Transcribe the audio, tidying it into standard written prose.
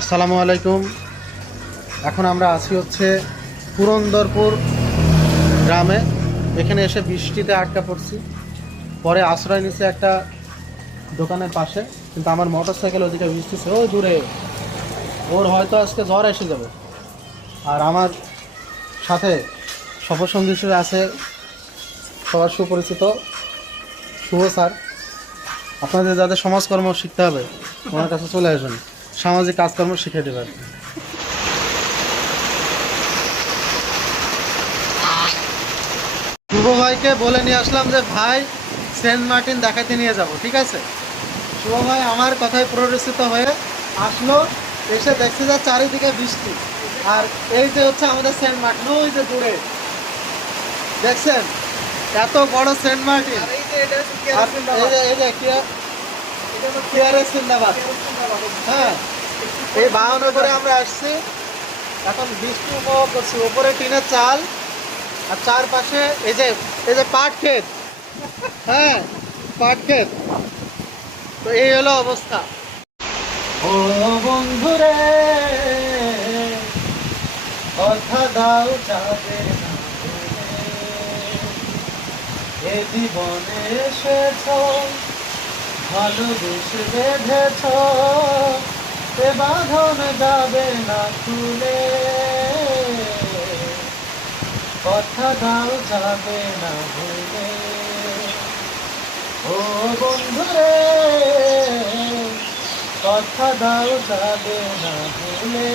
আসসালামু আলাইকুম। এখন আমরা আছি হচ্ছে পুরন্দরপুর গ্রামে। এখানে এসে বৃষ্টিতে আটকা পড়ছি, পরে আশ্রয় নিচ্ছে একটা দোকানের পাশে। কিন্তু আমার মোটর সাইকেল ওদিকে ভিজতেছে, ওই দূরে। ওর হয়তো আজকে জ্বর এসে যাবে। আর আমার সাথে সফরসঙ্গী হিসেবে আছে সবার সুপরিচিত শুভ স্যার। আপনাদের যাদের সমাজকর্ম শিখতে হবে ওনার কাছে চলে আসবেন, সামাজিক কাজকর্ম শিখে দেবেন। শুভ ভাইকে বলে নিয়ে আসলাম যে ভাই সেন্ট মার্টিন দেখাতে নিয়ে যাব, ঠিক আছে? শুভ ভাই আমার কথায় প্ররোচিত হয়ে আসলো, এসে দেখছে যে চারিদিকে বৃষ্টি। আর এই যে হচ্ছে আমাদের সেন্ট মার্টিন, ওই যে দূরে দেখছেন এত বড় সেন্ট মার্টিন। আর এই যে কেয়ারের সিন্দাবাদ। হ্যাঁ, এই বাহন করে আমরা আসছি, এখন বৃষ্টি উপভোগ করছি। উপরে টিনের চাল, আর চারপাশে এই যে পাট ক্ষেত। হ্যাঁ, পাট ক্ষেত। তো এই হলো অবস্থা। ও বন্ধুরে, কথা দাও যাবে না ভুলে। এ জীবনে এসেছ, ভালোবেসে বেঁধেছ, এ বাঁধন যাবে না খুলে। কথা দাও যাবে না ভুলে। ও বন্ধুরে, কথা দাও যাবে না ভুলে।